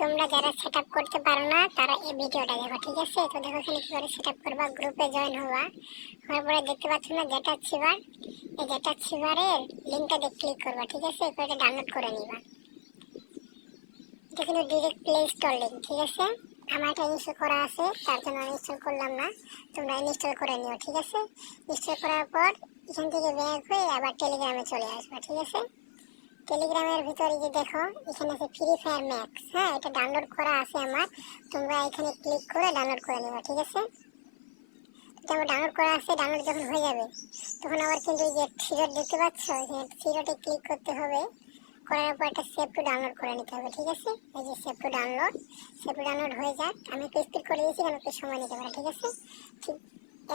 তোমরা যারা সেটআপ করতে পারো না তারা এই ভিডিওটা দেখো, ঠিক আছে? তো দেখো এখানে কি করে সেটআপ করবা। গ্রুপে জয়েন হওয়ার পরে দেখতে পাচ্ছ না যেটা ছিবার, এই যেটা ছিবারের লিংকটাতে ক্লিক করবা, ঠিক আছে? এটা ডাউনলোড করে নিবা। এটা কিন্তু ডাইরেক্ট প্লে স্টোর লিংক, ঠিক আছে? আমার এটা ইনস্টল করা আছে, তার জন্য আমি ইনস্টল করলাম না, তোমরা ইনস্টল করে নিও, ঠিক আছে? ইনস্টল করার পর এখান থেকে ব্যাক হয়ে আবার টেলিগ্রামে চলে আসবা, ঠিক আছে? টেলিগ্রামের ভিতরে যে দেখো এখানে আছে ফ্রি ফায়ার ম্যাক্স, হ্যাঁ এটা ডাউনলোড করা আছে আমার, তোমরা এখানে ক্লিক করে ডাউনলোড করে নিবা, ঠিক আছে? তো আমার ডাউনলোড করা আছে, ডাউনলোড যখন হয়ে যাবে তখন আবার কিন্তু এই যে থ্রি দেখতে পাচ্ছ, এখানে থ্রি ক্লিক করতে হবে, করার পর একটা সেভ টু ডাউনলোড করে নিতে হবে, ঠিক আছে? এই যে সেভ টু ডাউনলোড হয়ে যাক, আমি একটু স্পিড করে দিয়েছি কারণ একটু সময় নিতে পারে, ঠিক আছে? ঠিক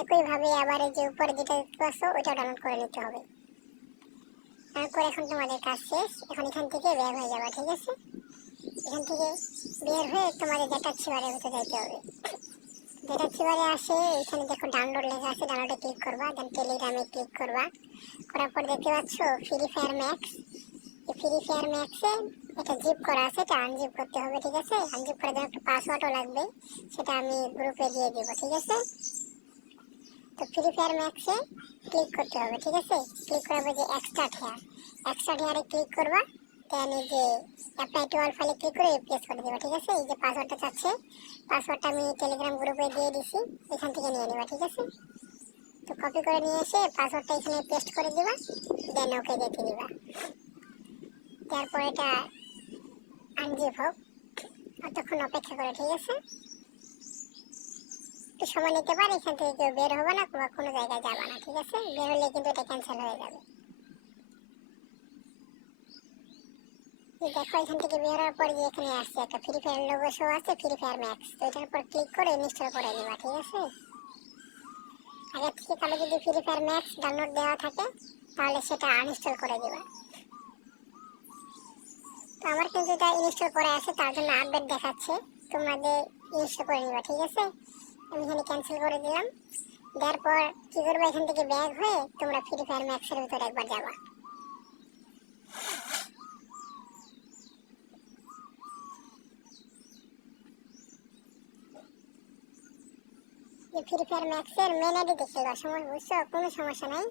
একইভাবে আবার এই যে উপরে যেটা দেখতে পাচ্ছ ওইটা ডাউনলোড করে নিতে হবে। তারপর এখন তোমাদের কাজ শেষ, এখন এখান থেকে বের হয়ে যাবা, ঠিক আছে? এখান থেকে বের হয়ে তোমাদের ডেটা ছিবারের ভিতরে যেতে হবে। ডেটা ছিবারে আসে এখানে দেখো ডাউনলোড লেখা আছে, ডাউনলোডে ক্লিক করবা, দেন টেলিগ্রামে ক্লিক করবা। করার পর দেখতে পাচ্ছ ফ্রি ফায়ার ম্যাক্স, এই ফ্রি ফায়ার ম্যাক্সে এটা জিপ করা আছে, এটা আনজিপ করতে হবে, ঠিক আছে? আনজিপ করে দেওয়ার একটা পাসওয়ার্ডও লাগবে, সেটা আমি গ্রুপে দিয়ে দিব, ঠিক আছে? তো ফ্রি ফায়ার ম্যাক্সে ক্লিক করতে হবে, ঠিক আছে? ক্লিক করার পর যে এক্সট্রা হেয়ারে ক্লিক করবা, দেন এই যে অ্যাপ্লাই টু অল ফাইলে ক্লিক করে রিপ্লেস করে দেবা, ঠিক আছে? এই যে পাসওয়ার্ডটা চাচ্ছে, পাসওয়ার্ডটা আমি টেলিগ্রাম গ্রুপে দিয়ে দিছি, এখান থেকে নিয়ে নেবা, ঠিক আছে? তো কপি করে নিয়ে এসে পাসওয়ার্ডটা এখানে পেস্ট করে দিবা, দেন ওকে দেখে দিবা। তারপর এটা আনজিপ হোক, ততক্ষণ অপেক্ষা করে, ঠিক আছে? একটু সময় নিতে পারে, এখান থেকে কেউ বের হবে না, কোনো জায়গায় যাবা না, ঠিক আছে? বের হলে কিন্তু এটা ক্যান্সেল হয়ে যাবে। দেখো এখান থেকে বের হওয়ার পর যে এখানে আসছে একটা ফ্রি ফায়ার লোগো শো আছে, ফ্রি ফায়ার ম্যাক্স, তো এটার উপর ক্লিক করে ইনস্টল করে নিবা, ঠিক আছে? আগে থেকে তাহলে যদি ফ্রি ফায়ার ম্যাক্স ডাউনলোড দেওয়া থাকে তাহলে সেটা আনইনস্টল করে দিবা। তো আমার কিন্তু এটা ইনস্টল করা আছে, তার জন্য আপডেট দেখাচ্ছে, তোমাদের ইনস্টল করে নিবা, ঠিক আছে? আমি এখানে ক্যান্সেল করে দিলাম। দেওয়ার পর কি করবে, এখান থেকে ব্যাক হয়ে তোমরা ফ্রি ফায়ার ম্যাক্সের ভিতরে একবার যাবা। ফ্রি ফায়ার ম্যাক্সের মেন আইডি দেখে বুঝছো, কোনো সমস্যা নাই।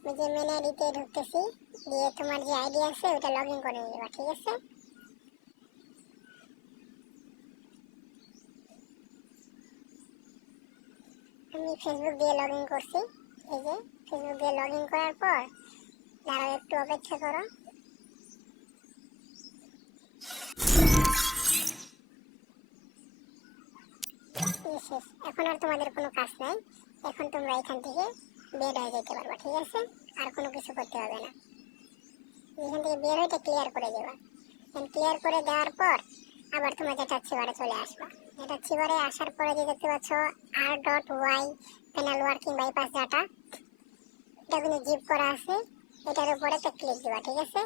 আমি যে মেন আইডিতে ঢুকতেছি, দিয়ে তোমার যে আইডি আছে ওটা লগ ইন করে নিবা, ঠিক আছে? আমি ফেসবুক দিয়ে লগ ইন করছি, এই যে ফেসবুক দিয়ে লগ ইন করার পর দাঁড়াও একটু অপেক্ষা করো। শেষ, এখন আর তোমাদের কোনো কাজ নাই, এখন তোমরা এখান থেকে বের হয়ে যেতে পারবা, ঠিক আছে? আর কোনো কিছু করতে হবে না, এখান থেকে বের হয়ে ক্লিয়ার করে দেবা। ক্লিয়ার করে দেওয়ার পর আবার তোমরা যেটা ছিবারে চলে আসবা। যেটা ছিবারে আসার পরে যে দেখতে পাচ্ছ r.y panel working bypass data, এটা কিন্তু জিপ করা আছে, এটার উপরে একটা ক্লিক দিবা, ঠিক আছে?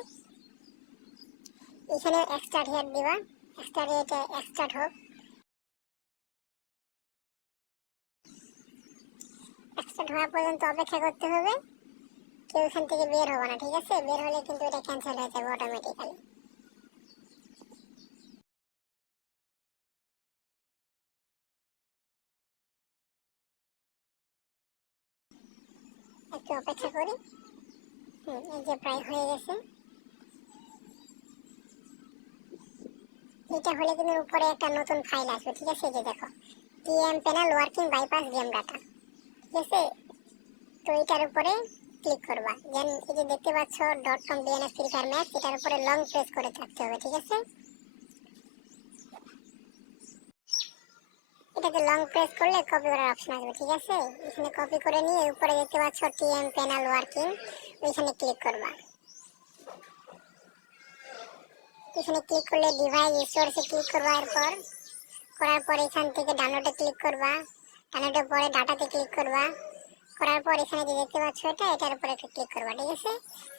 এখানে এক্সট্রা হেয়ার দিবা, এক্সট্রা এটা এক্সট্রা হোক, এক্সট্রা হওয়া পর্যন্ত অপেক্ষা করতে হবে, কেউ এখান থেকে বের হবে না, ঠিক আছে? বের হলে কিন্তু এটা ক্যান্সেল হয়ে যাবে অটোমেটিক্যালি। একটু অপেক্ষা করি, এই যে প্রায় হয়ে গেছে। এটা হলে কিন্তু উপরে একটা নতুন ফাইল আসবে, ঠিক আছে? এই যে দেখো TM panel working bypass game data, ঠিক আছে? তো এটার উপরে ক্লিক করবা, দেন এই যে দেখতে পাচ্ছ .com DNS free fire max, এটার উপরে লং প্রেস করে থাকতে হবে, ঠিক আছে? এটাতে লং প্রেস করলে কপি করার অপশন আসবে, ঠিক আছে? এখানে কপি করে নিয়ে উপরে দেখতে পাচ্ছ টিএম প্যানেল ওয়ার্কিং, ওইখানে ক্লিক করবা। এখানে ক্লিক করলে ডিভাইস স্টোরেজে ক্লিক করবা, এরপর করার পর এখান থেকে ডাউনলোডে ক্লিক করবা, ডাউনলোডের পরে ডাটাতে ক্লিক করবা, করার পর এখানে যে দেখতে পাচ্ছ এটার উপরে একটা ক্লিক করবা, ঠিক আছে?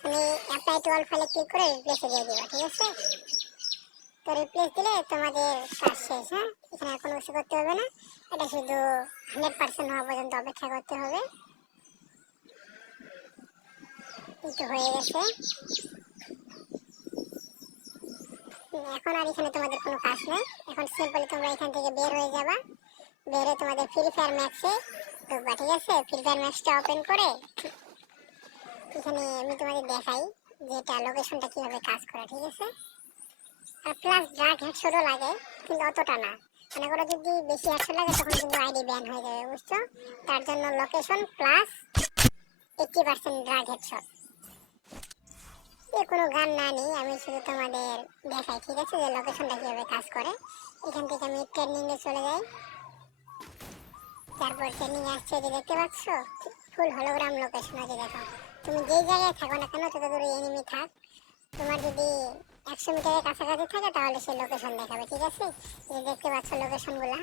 আমি অ্যাপ্লাই টু অল ফাইলে ক্লিক করে রিপ্লেসে দিয়ে দিবা, ঠিক আছে? তো রিপ্লেস দিলে তোমাদের কাজ শেষ, হ্যাঁ? এখানে আর কোনো কিছু করতে হবে না, এটা শুধু 100% হওয়া পর্যন্ত অপেক্ষা করতে হবে। একটু হয়ে গেছে, এখন আর এখানে তোমাদের কোনো কাজ নেই। এখন সিম্পলি তোমরা এখান থেকে বের হয়ে যাবা, বের হয়ে তোমাদের ফ্রি ফায়ার ম্যাক্সে ঢুকবা, ঠিক আছে? ফ্রি ফায়ার ম্যাক্সটা ওপেন করে এখানে আমি তোমাদের দেখাই যে এটা লোকেশনটা কিভাবে কাজ করে, ঠিক আছে? আর প্লাস ড্রাগ হেডশটও লাগে, কিন্তু অতটা না। মনে করো যদি বেশি হেডশট লাগে তখন কিন্তু আইডি ব্যান হয়ে যাবে, বুঝছো? তার জন্য লোকেশন প্লাস 80% ড্রাগ হেডশট। কোনো গান না নিই, আমি শুধু তোমাদের দেখাই, ঠিক আছে, যে লোকেশনটা কিভাবে কাজ করে। এখান থেকে আমি ট্রেনিং এ চলে যাই। তারপর ট্রেনিং আসছে, যে দেখতে পাচ্ছ ফুল হলোগ্রাম লোকেশন আছে। দেখো তুমি যেই জায়গায় থাকো না কেন, তত দূরে এনিমি থাক, তোমার যদি 100 মিটারের কাছাকাছি থাকে তাহলে সেই লোকেশন দেখাবে, ঠিক আছে? এই দেখতে পাচ্ছ লোকেশনগুলা,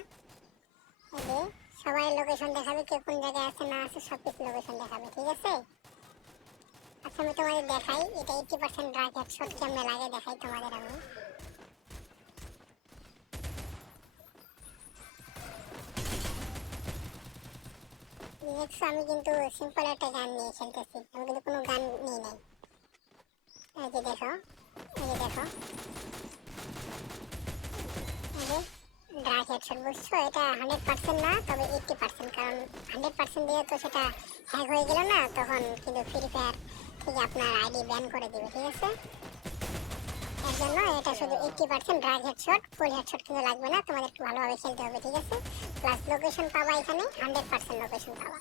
এই যে সবাই লোকেশন দেখাবে, কে কোন জায়গায় আছে না আছে সব কিছু লোকেশন দেখাবে, ঠিক আছে? আচ্ছা আমি তোমাদের দেখাই এটা 80% ড্রাগ হেডশট কেমনে লাগে, দেখাই তোমাদের আমি। দেখছো আমি কিন্তু সিম্পল একটা গান নিয়ে খেলতেছি, আমি কিন্তু কোনো গান নিই নাই। এই যে দেখো, এই যে দেখো, এই যে ড্রাগ হেডশট, বুঝছো? এটা 100% না, তবে 80%, কারণ 100% দিয়ে তো সেটা হ্যাক হয়ে গেল না, তখন কিন্তু ফ্রি ফায়ার থেকে আপনার আইডি ব্যান করে দিবে, ঠিক আছে? এর জন্য এটা শুধু 80% ড্রাগ হেডশট, ফুল হেডশট কিন্তু লাগবে না, তোমাদের একটু ভালোভাবে খেলতে হবে, ঠিক আছে? প্লাস লোকেশন পাবা, এখানে 100% লোকেশন পাবা।